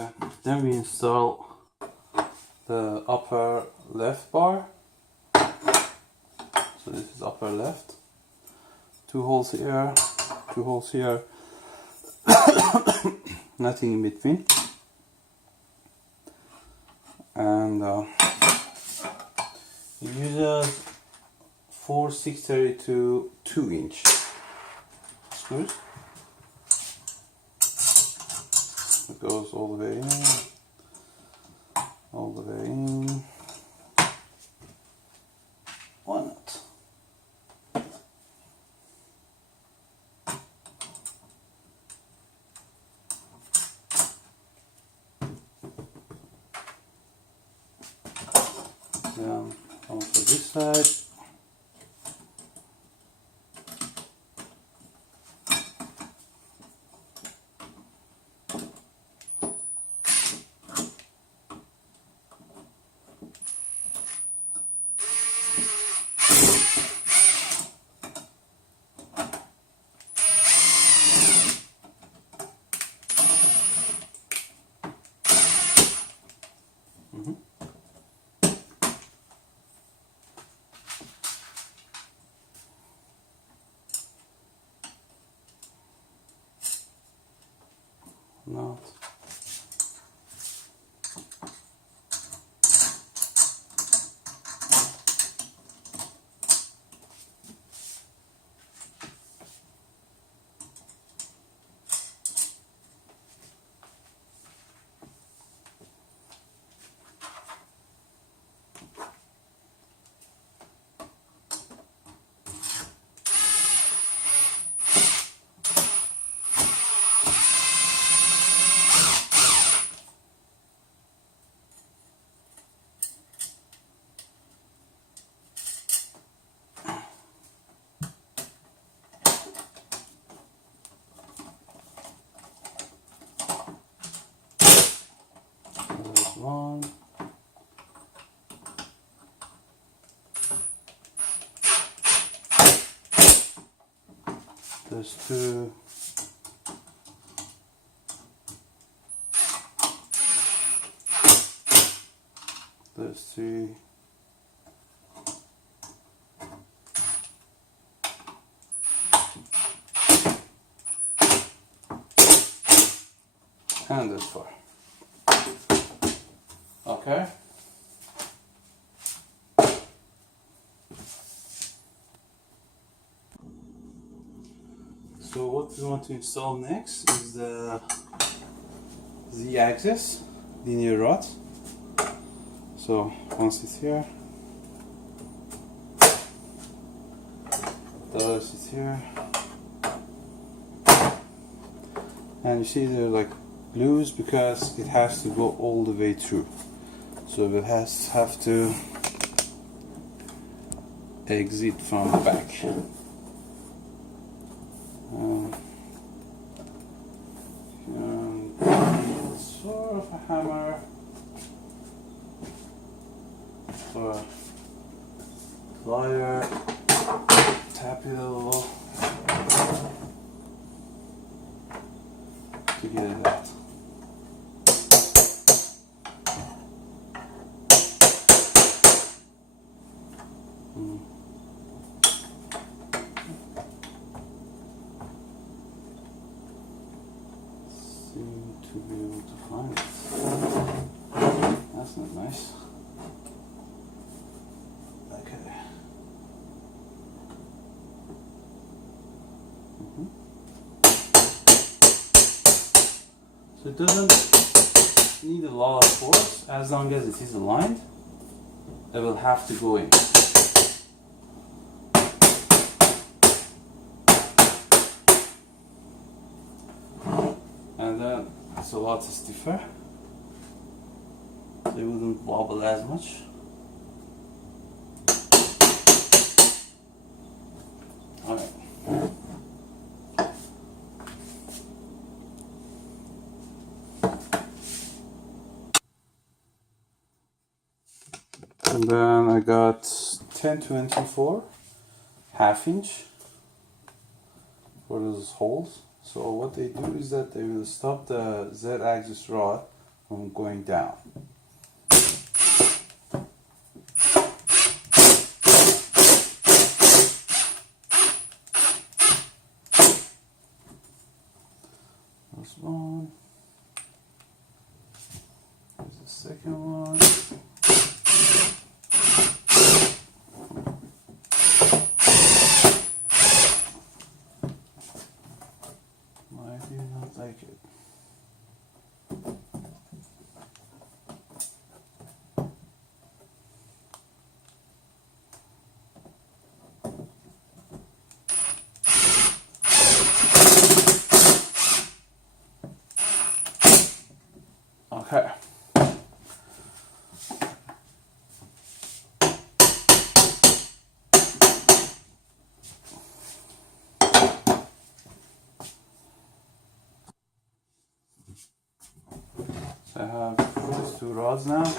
Okay, then we install the upper left bar. So this is upper left. 2 holes here, 2 holes here, nothing in between. And it uses 4 632 2-inch screws. It goes all the way in, all the way in. Why not? Then also this side. Not. There's one. There's 2. There's 3. And there's 4. Okay. So what we want to install next is the Z-axis linear rod. So once it's here, the other is here, and you see they're like glues because it has to go all the way through. So it has have to exit from the back. And sort of a hammer or plier, tap it a little to get it out. Seem to be able to find it. That's not nice. Okay. So it doesn't need a lot of force as long as it is aligned. It will have to go in. And then it's a lot stiffer. They wouldn't wobble as much. Alright. And then I got 1024 half-inch for those holes. So what they do is that they will stop the Z-axis rod from going down. There's one. There's the second one. I do not like it. Okay. So I have these two rods now.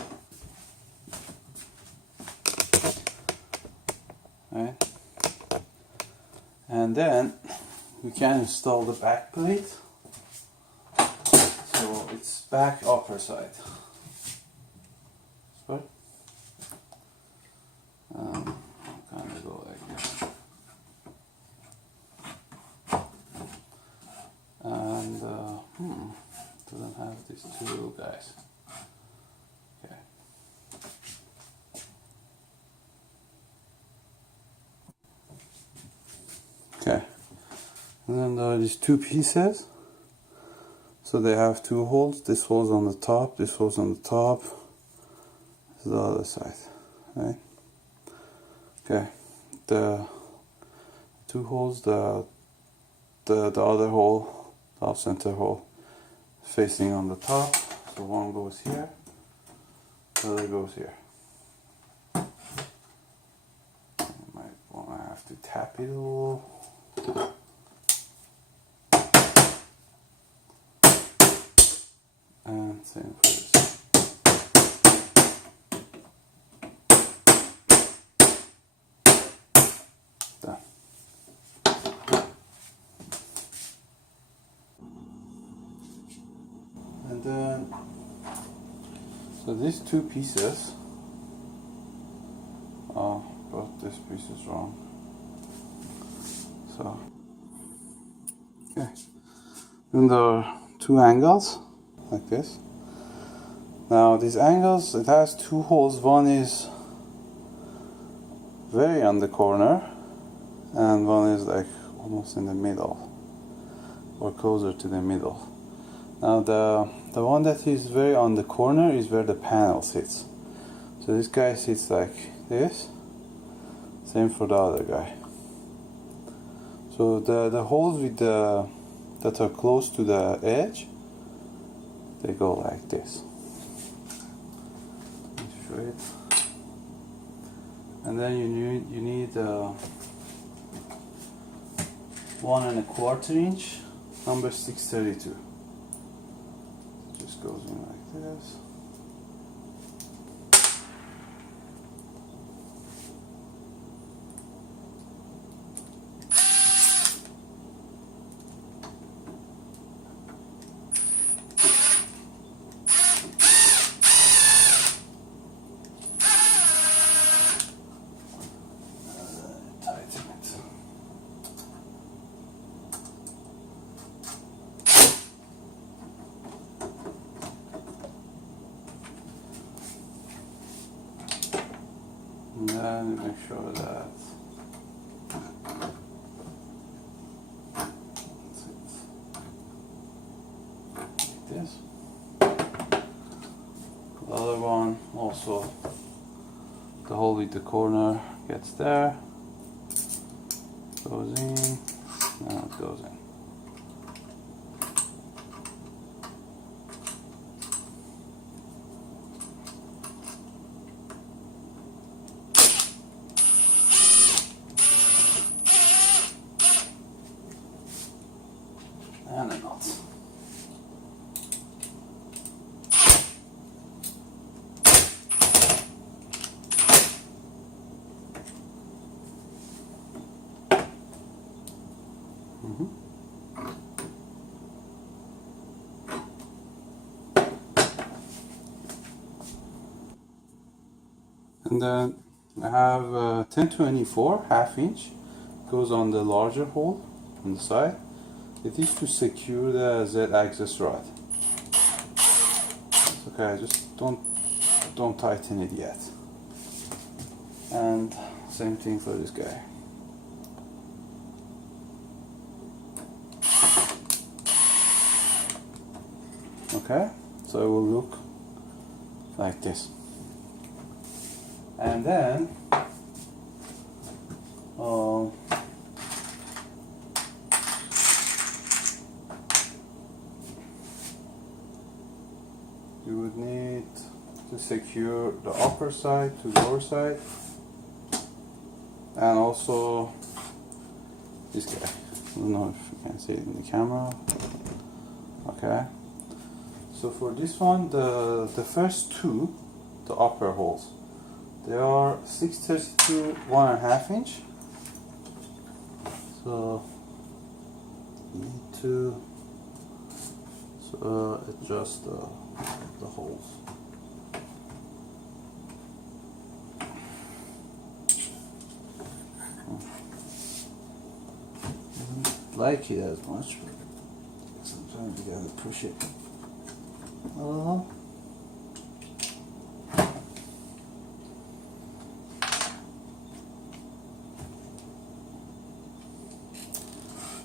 Right. And then we can install the back plate. So it's back upper side. But kind of go like this. And doesn't have these two little guys. Okay. Okay. And then there are these two pieces. So they have two holes. This hole's on the top, this hole's on the top. This is the other side. Right? Okay. The two holes, the other hole, the off center hole, facing on the top. So one goes here, the other goes here. You might want to have to tap it a little. And same for this. Done. And then, so these two pieces, oh, but this piece is wrong. So, okay. Then there are two angles, like this. Now these angles, it has two holes. One is very on the corner, and one is like almost in the middle, or closer to the middle. Now the one that is very on the corner is where the panel sits. So this guy sits like this. Same for the other guy. So the holes with that are close to the edge, they go like this. Let me show it. And then you need 1 1/4 inch, number 632. It just goes in like this. And then make sure that that's it. Like this. The other one also, the hole with the corner gets there, goes in, now it goes in. And a knot. And then I have 1024 half-inch, goes on the larger hole on the side. It is to secure the Z-axis rod. It's okay, just don't tighten it yet. And same thing for this guy. Okay, so it will look like this. And then you would need to secure the upper side to lower side, and also this guy. I don't know if you can see it in the camera. Okay, so for this one, the first two, the upper holes, they are 632 1.5 inch. So you need to adjust the holes. I don't like it as much, but sometimes you gotta push it a little.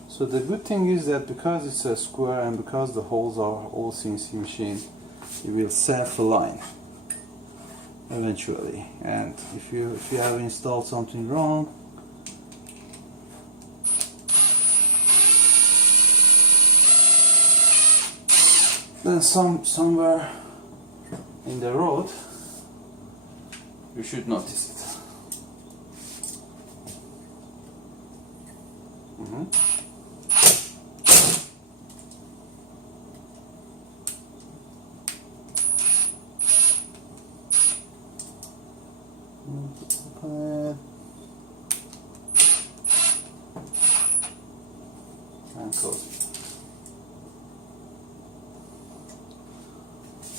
So the good thing is that because it's a square and because the holes are all CNC machined, it will self-align eventually. And if you have installed something wrong, then somewhere in the road you should notice it. Open it and close it.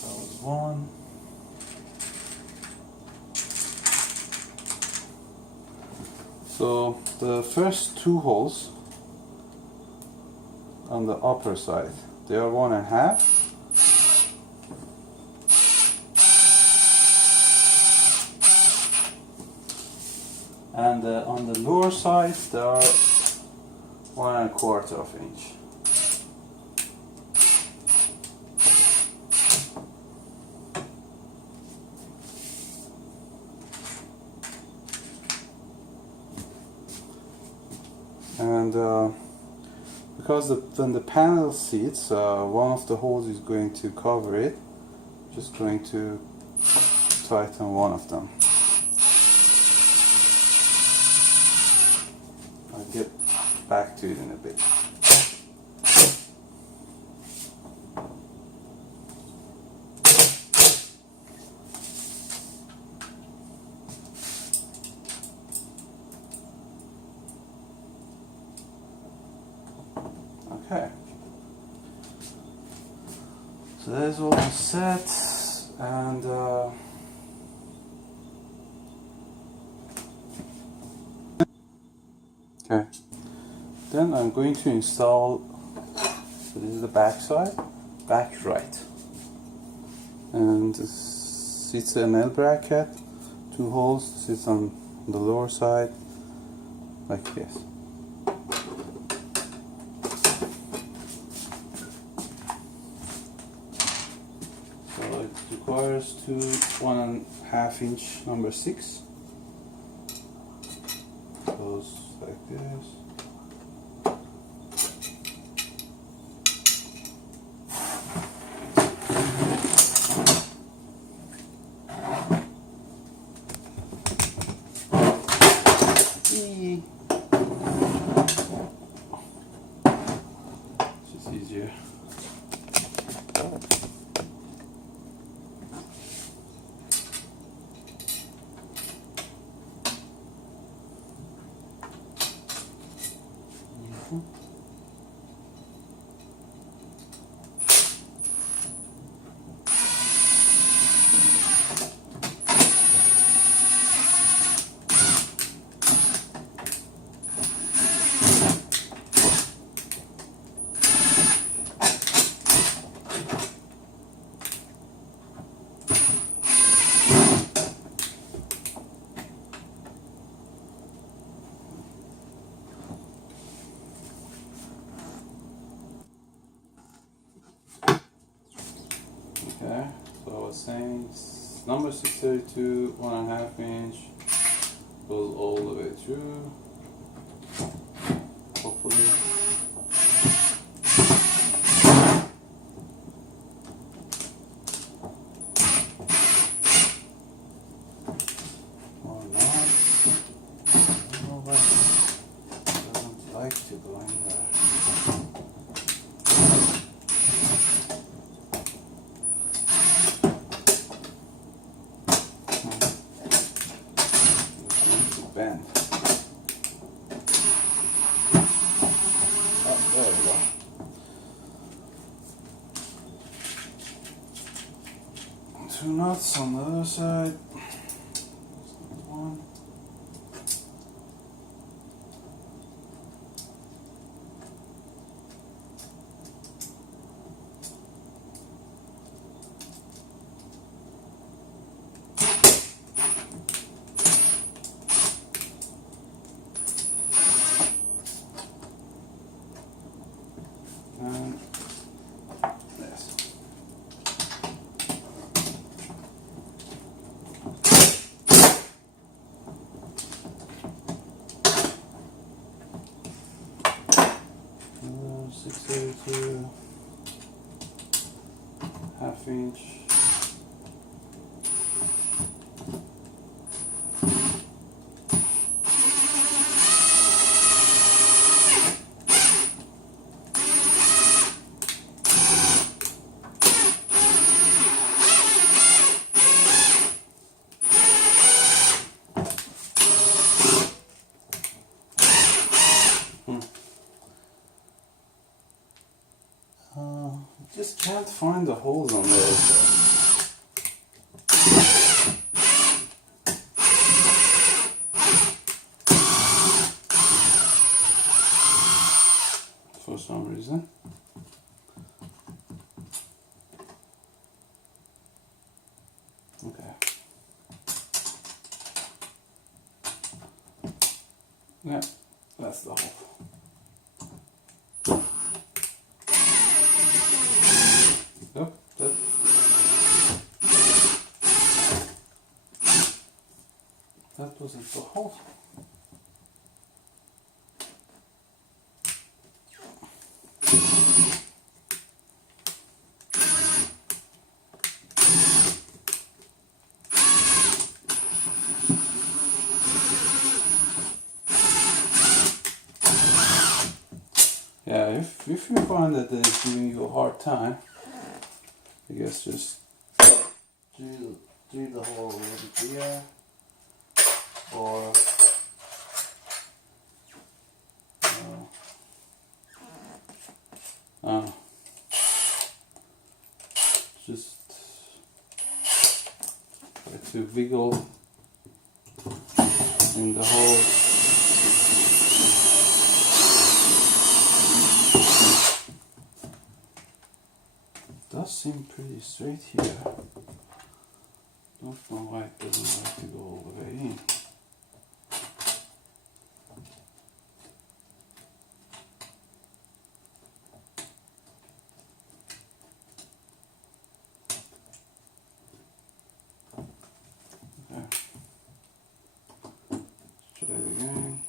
That was one. So the first two holes on the upper side, they are 1.5. And on the lower side, they are 1.25 inch. And because when the panel sits, one of the holes is going to cover it. Just going to tighten one of them. I'll get back to it in a bit. Okay, so that's all set, and okay, then I'm going to install, so this is the back side, back right, and this sits an L bracket, 2 holes, sits on the lower side, like this. Requires 2 1.5 inch number 6. Goes like this. It's just easier. Okay, so I was saying number 632, 1.5 inch, goes all the way through. Hopefully. Or not. I don't know why it doesn't like to go in there. Bend. Oh, there we go. Two nuts on the other side. One. And this. Another 632, half inch. Just can't find the holes on there. For some reason. Okay. Yeah, that's the hole. Yep, that wasn't the hole. Yeah, if you find that it's giving you a hard time, I guess just drill the hole a little bit here, or just try to wiggle in the hole. Does seem pretty straight here. Don't know why it doesn't like to go all the way in. Okay. Try it again.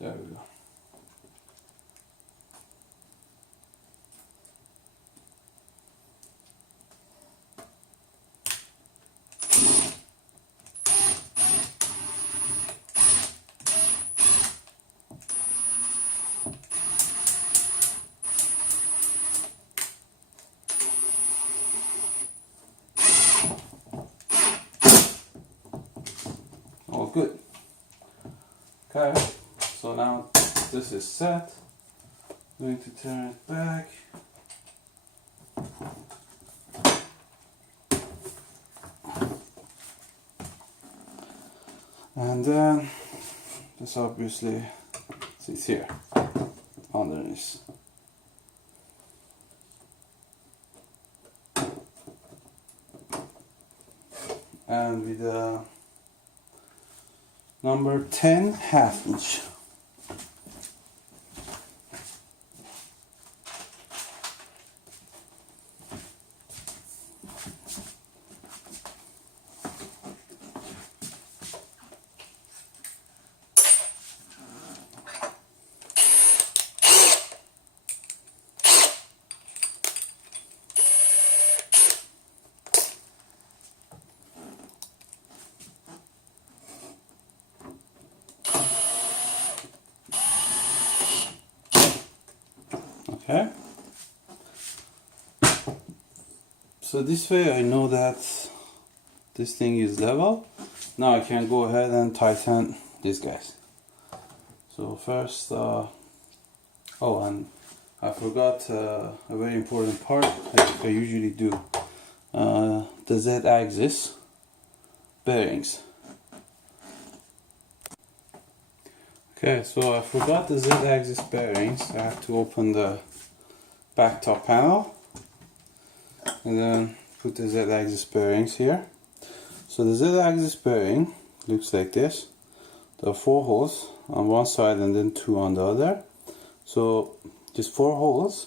There we go. All good. Okay, so now this is set. I'm going to turn it back. And then this obviously sits here underneath. And with a number 10 half inch. So this way I know that this thing is level. Now I can go ahead and tighten these guys. So first, oh, and I forgot a very important part I usually do. The Z-axis bearings. Okay, so I forgot the Z-axis bearings. I have to open the back top panel and then put the Z-axis bearings here. So the Z-axis bearing looks like this. There are 4 holes on one side and then 2 on the other. So these 4 holes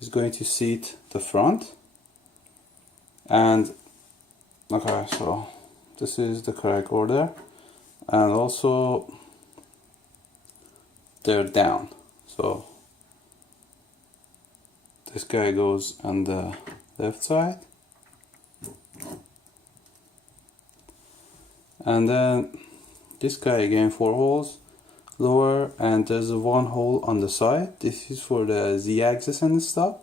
is going to seat the front. And okay, so this is the correct order, and also they're down. So this guy goes on the left side, and then this guy again 4 holes lower, and there's a 1 hole on the side. This is for the Z-axis and stuff,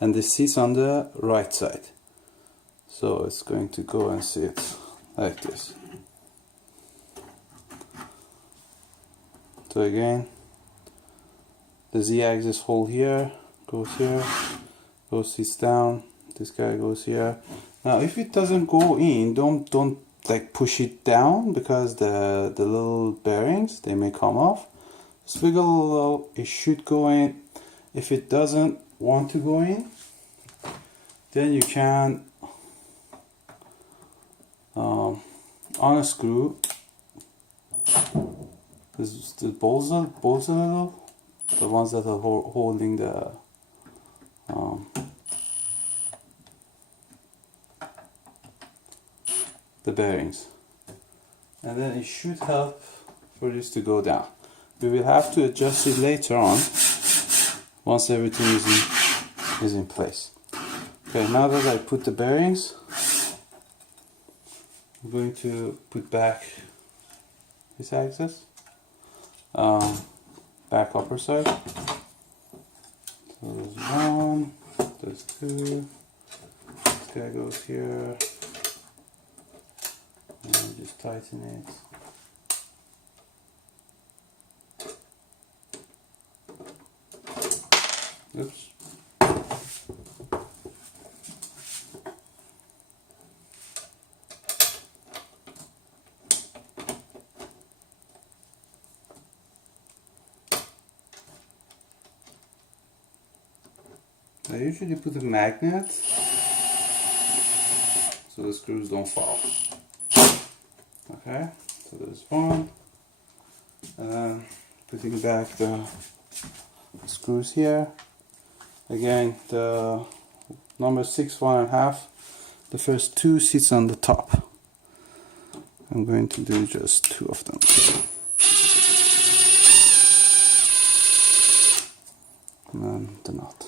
and this sits on the right side. So it's going to go and sit like this. So again, the Z-axis hole here, goes sits down. This guy goes here. Now if it doesn't go in, don't like push it down, because the little bearings, they may come off. Just wiggle a little, it should go in. If it doesn't want to go in, then you can unscrew the bolts a little, the ones that are holding the bearings, and then it should help for this to go down. We will have to adjust it later on once everything is in place. Okay, now that I put the bearings, I'm going to put back this axis, back upper side. So there's 1, there's 2, this guy goes here, and just tighten it. Oops. I usually put a magnet so the screws don't fall. Okay, so there's 1, and then putting back the screws here. Again, the number 6 1.5, the first 2 sits on the top. I'm going to do just 2 of them. And then the nut.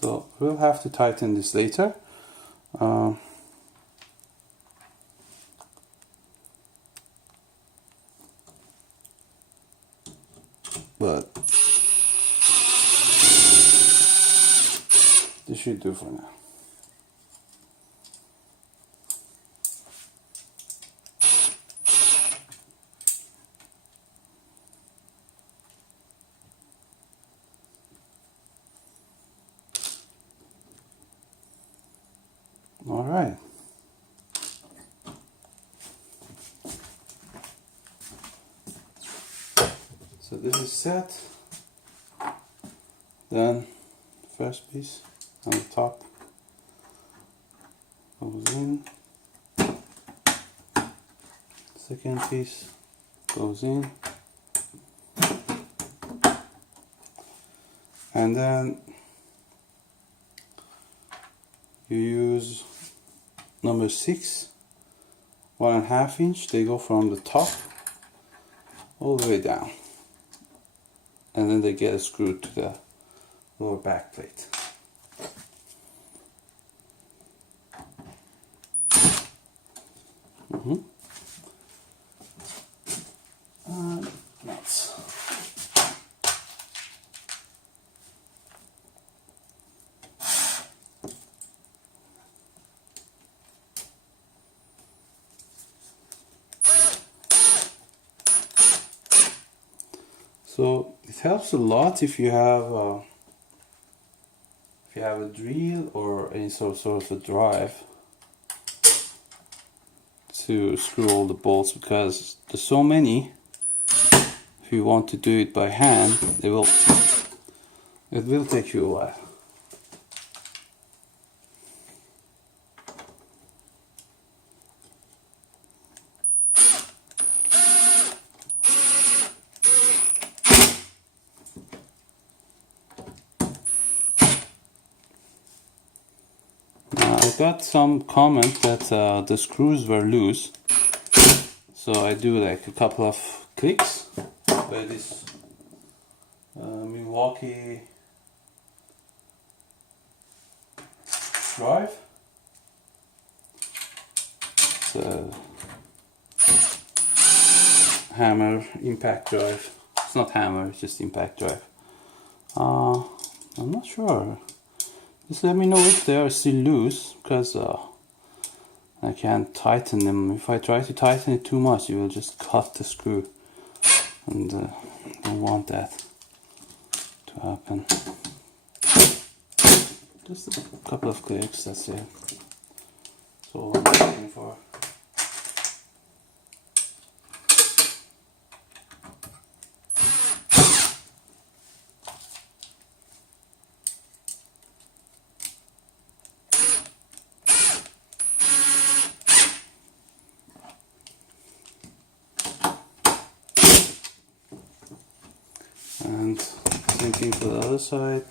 So we'll have to tighten this later. But this should do for now. All right. So this is set. Then first piece on the top goes in. Second piece goes in. And then you use number 6, 1.5 inch. They go from the top all the way down, and then they get screwed to the lower back plate. Nuts. So it helps a lot if you have a drill or any sort of a drive to screw all the bolts, because there's so many. If you want to do it by hand, it will take you a while. I got some comment that the screws were loose, so I do like a couple of clicks by this Milwaukee drive. It's a hammer impact drive. It's not hammer, it's just impact drive. I'm not sure. Just let me know if they are still loose, because I can't tighten them. If I try to tighten it too much, it will just cut the screw, and I don't want that to happen. Just a couple of clicks, that's it. That's all I'm looking for. And same thing for the other side.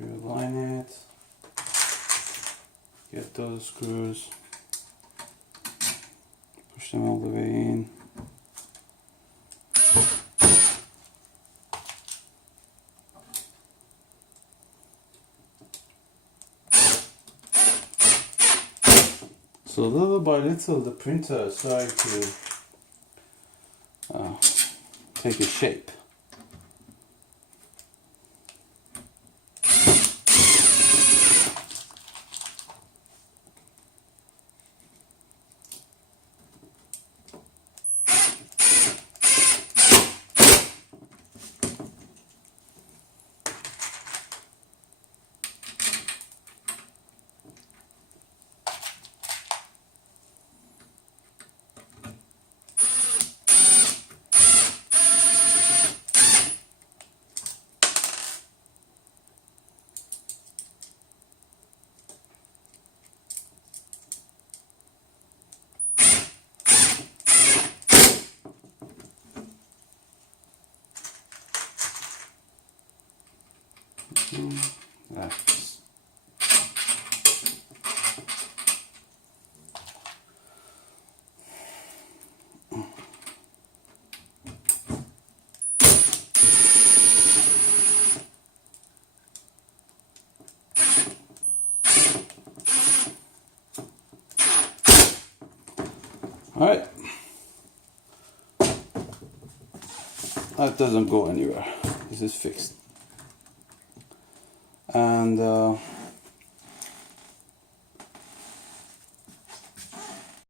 Realign it. Get those screws. Push them all the way in. So little by little the printer is starting to take a shape. That's all right. That doesn't go anywhere. This is fixed. And